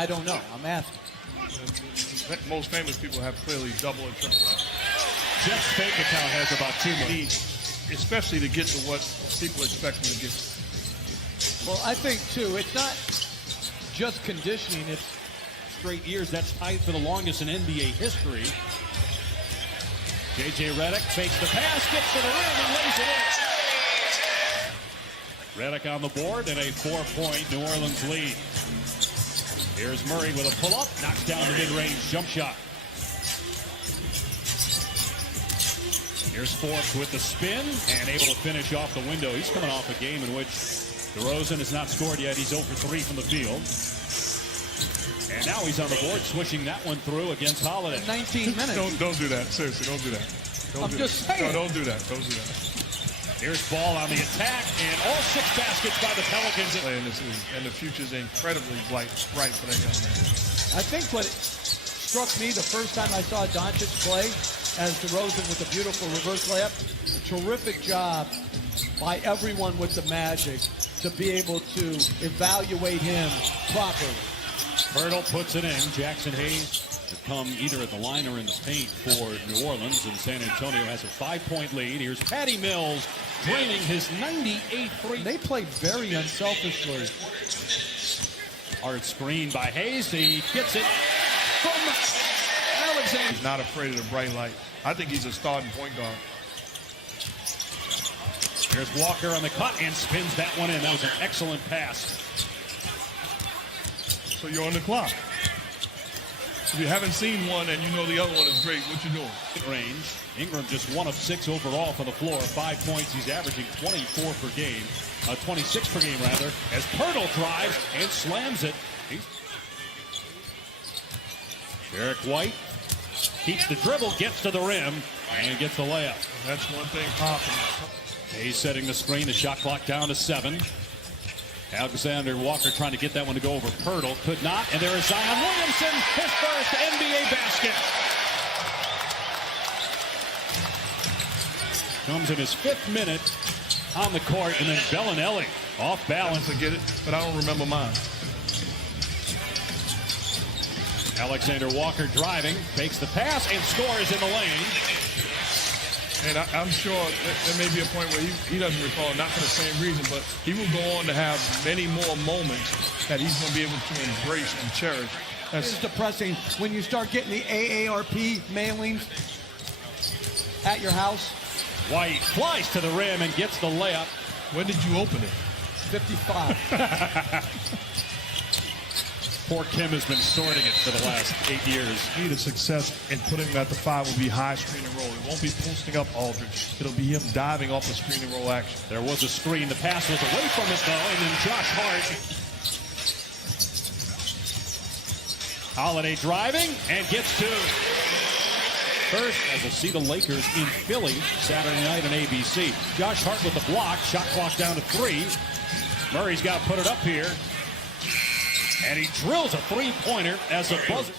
I don't know. I'm asking. Most famous people have clearly double and triple that. Jeff's bank account has about 2 million. Especially to get to what people expect him to get. Well, I think, too, it's not just conditioning. It's Straight years, that's tied for the longest in NBA history. J.J. Redick fakes the pass, gets to the rim, and lays it in. Redick on the board and a 4-point New Orleans lead. Here's Murray with a pull-up, knocks down the mid-range jump shot. Here's Forbes with the spin and able to finish off the window. He's coming off a game in which DeRozan has not scored yet. He's 0 for 3 from the field. And now he's on the board, swishing that one through against Holiday. 19 minutes. Don't do that. Seriously, don't do that. I'm just saying. No, don't do that. Don't do that. Here's Ball on the attack, and all 6 baskets by the Pelicans. And the future's incredibly bright for that young man. I think what struck me the first time I saw Doncic play, as DeRozan with a beautiful reverse layup, a terrific job by everyone with the Magic to be able to evaluate him properly. Hurdle puts it in. Jackson Hayes to come either at the line or in the paint for New Orleans, and San Antonio has a 5-point lead. Here's Patty Mills draining his 98-3. They played very unselfishly. Hard screen by Hayes. He gets it from Alexander. He's not afraid of the bright light. I think he's a starting point guard. Here's Walker on the cut and spins that one in. That was an excellent pass. So you're on the clock. If you haven't seen one and you know the other one is great, what you doing? Range. Ingram just 1 of 6 overall for the floor. 5 points. He's averaging 24 per game. 26 per game, rather, as Pirtle drives and slams it. Derek White keeps the dribble, gets to the rim, and gets the layup. That's one thing popping. Hayes setting the screen. The shot clock down to 7. Alexander Walker trying to get that one to go over Pirtle. Could not. And there is Zion Williamson, his first NBA basket. Comes in his 5th minute on the court. And then Bellinelli off balance. I forget it, but I don't remember mine. Alexander Walker driving, fakes the pass, and scores in the lane. And I'm sure there may be a point where he doesn't recall, not for the same reason, but he will go on to have many more moments that he's going to be able to embrace and cherish. It's depressing when you start getting the AARP mailings at your house. White flies to the rim and gets the layup. When did you open it? 55. Poor Kim has been sorting it for the last 8 years. Key to success in putting him at the 5 will be high screen and roll. It won't be posting up Aldridge. It'll be him diving off the screen and roll action. There was a screen. The pass was away from it, though, and then Josh Hart. Holiday driving and gets 2. First, as we'll see the Lakers in Philly Saturday night on ABC. Josh Hart with the block. Shot clock down to 3. Murray's got to put it up here. And he drills a 3-pointer as a buzzer.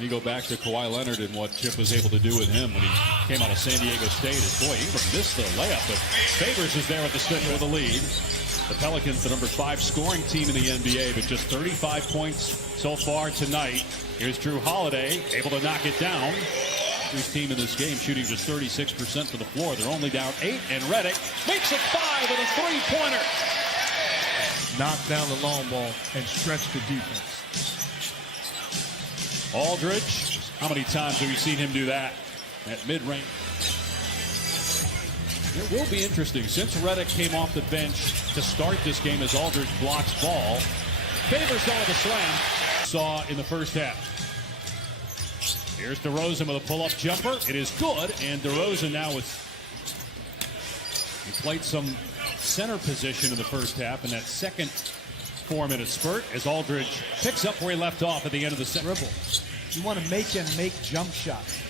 You go back to Kawhi Leonard and what Chip was able to do with him when he came out of San Diego State. Boy, Ingram missed the layup, but Favors is there with the stick with the lead. The Pelicans, the number 5 scoring team in the NBA, but just 35 points so far tonight. Here's Drew Holiday, able to knock it down. His team in this game shooting just 36% for the floor. They're only down 8, and Redick makes it 5 with a 3-pointer. Knock down the long ball and stretch the defense. Aldridge, how many times have you seen him do that at mid-range? It will be interesting. Since Redick came off the bench to start this game as Aldridge blocks ball, Favors going to slam. Saw in the first half. Here's DeRozan with a pull-up jumper. It is good, and DeRozan now with... He played some center position in the first half in that second 4-minute spurt as Aldridge picks up where he left off at the end of the second. Dribble. You want to make him make jump shots.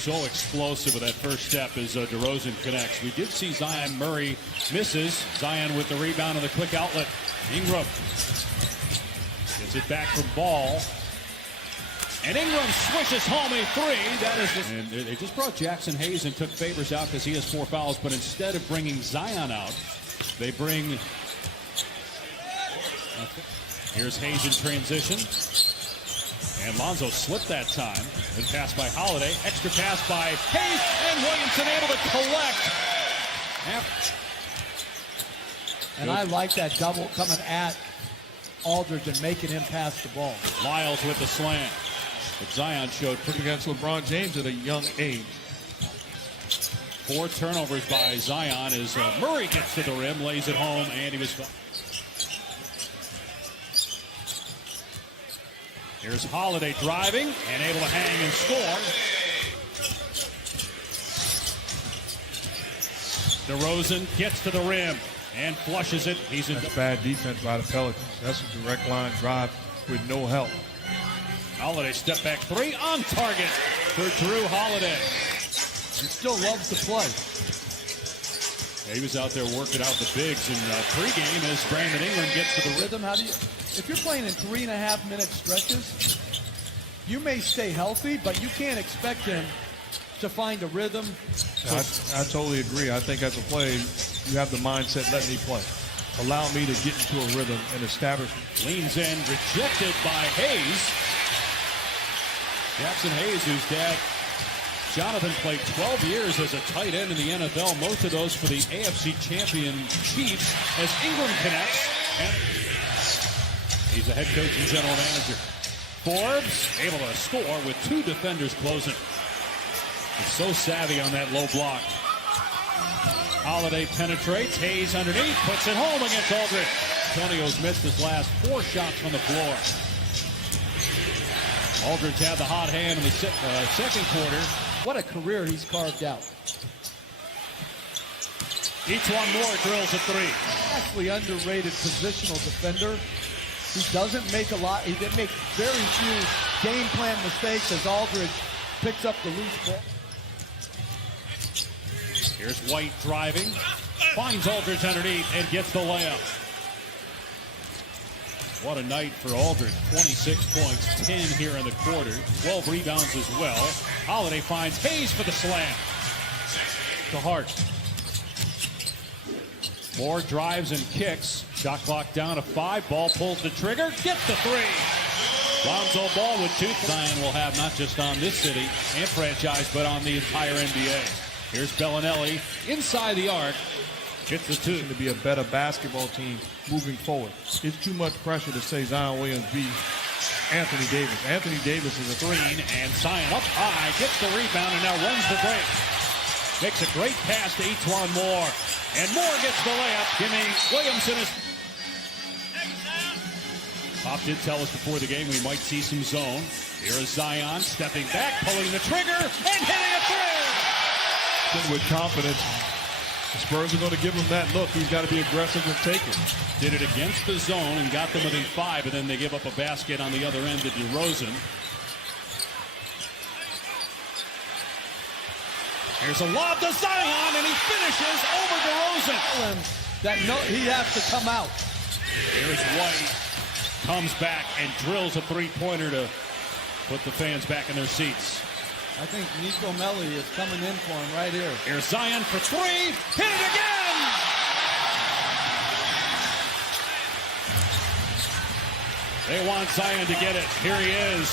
So explosive with that first step as DeRozan connects. We did see Zion Murray misses. Zion with the rebound and the quick outlet. Ingram gets it back from Ball. And Ingram swishes home a 3. That is just... And they just brought Jackson Hayes and took Favors out because he has 4 fouls. But instead of bringing Zion out, they bring Here's Hayes in transition. And Lonzo slipped that time. Good pass by Holiday. Extra pass by Hayes. And Williamson able to collect. And I like that double coming at Aldridge and making him pass the ball. Lyles with the slam. But Zion showed pretty Against LeBron James at a young age. 4 turnovers by Zion as Murray gets to the rim, lays it home, and he was fouled. Here's Holiday driving and able to hang and score. DeRozan gets to the rim and flushes it. He's in. That's bad defense by the Pelicans. That's a direct line drive with no help. Holiday step back 3 on target for Drew Holiday. He still loves to play. Yeah, he was out there working out the bigs in pregame as Brandon Ingram gets to the rhythm. How do you, if you're playing in 3.5-minute stretches, you may stay healthy, but you can't expect him to find a rhythm. I totally agree. I think as a player, you have the mindset, let me play. Allow me to get into a rhythm and establish. Leans in, rejected by Hayes. Jackson Hayes, whose dad, Jonathan, played 12 years as a tight end in the NFL, most of those for the AFC champion Chiefs, as Ingram connects. And he's the head coach and general manager. Forbes able to score with 2 defenders closing. He's so savvy on that low block. Holiday penetrates. Hayes underneath. Puts it home against Aldridge. Antonio's missed his last 4 shots from the floor. Aldridge had the hot hand in the second quarter. What a career he's carved out. Each one more drills a 3. Vastly underrated positional defender. He doesn't make a lot. He didn't make very few game plan mistakes as Aldridge picks up the loose ball. Here's White driving. Finds Aldridge underneath and gets the layup. What a night for Aldridge. 26 points, 10 here in the quarter. 12 rebounds as well. Holiday finds Hayes for the slam. To Hart. Moore drives and kicks. Shot clock down to 5. Ball pulls the trigger. Gets the 3. Lonzo Ball with 2. Zion will have not just on this city and franchise, but on the entire NBA. Here's Bellinelli inside the arc. Gets the 2. To be a better basketball team moving forward. It's too much pressure to say Zion Williams be Anthony Davis. Anthony Davis is a 3. And Zion up high, gets the rebound, and now runs the break. Makes a great pass to Etuan Moore. And Moore gets the layup, giving Williamson his... Pop did tell us before the game we might see some zone. Here is Zion stepping back, pulling the trigger, and hitting a 3. With confidence, the Spurs are going to give him that look. He's got to be aggressive and take it. Did it against the zone and got them within 5, and then they give up a basket on the other end to DeRozan. Here's a lob to Zion, and he finishes over DeRozan. That he has to come out. Here's White. Comes back and drills a 3-pointer to put the fans back in their seats. I think Nico Melli is coming in for him right here. Here's Zion for 3. Hit it again! They want Zion to get it. Here he is.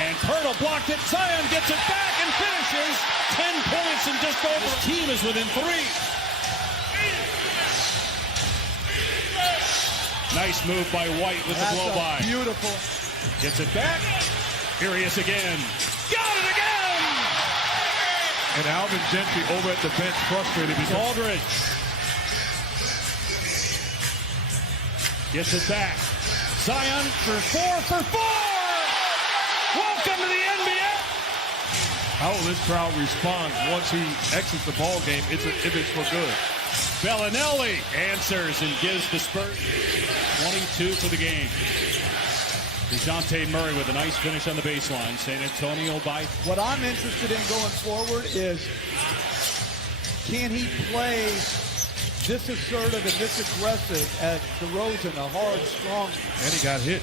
And Pirtle blocked it. Zion gets it back and finishes. 10 points and just over. His team is within 3. Nice move by White with the blow-by. Beautiful. Gets it back. Here he is again. Got it again! And Alvin Gentry over at the bench frustrated because Aldridge gets it back. Zion for 4 for 4! Welcome to the NBA! how will this crowd respond once he exits the ball game if it's for good? Bellinelli answers and gives the Spurs 22 for the game. DeJounte Murray with a nice finish on the baseline. San Antonio by... What I'm interested in going forward is, can he play this assertive and this aggressive as DeRozan, a hard, strong... And he got hit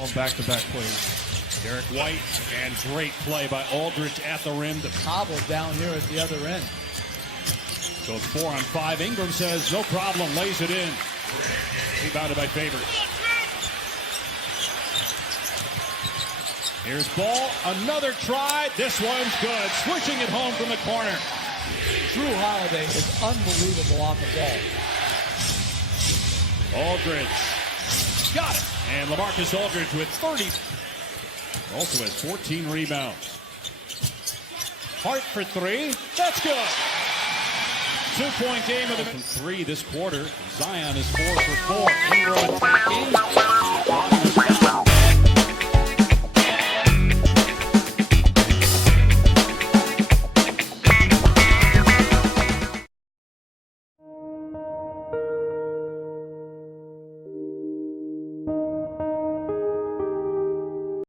on back-to-back plays. Derek White, and great play by Aldridge at the rim to Cobble down here at the other end. So it's 4 on 5. Ingram says, no problem, lays it in. Rebounded by Favors. Here's Ball, another try. This one's good. Swishing it home from the corner. Drew Holiday is unbelievable off the ball. Aldridge. Got it. And LaMarcus Aldridge with 30. Also has 14 rebounds. Hart for three. That's good. 2-point game of the from three this quarter. Zion is 4 for 4. Ingram attacking.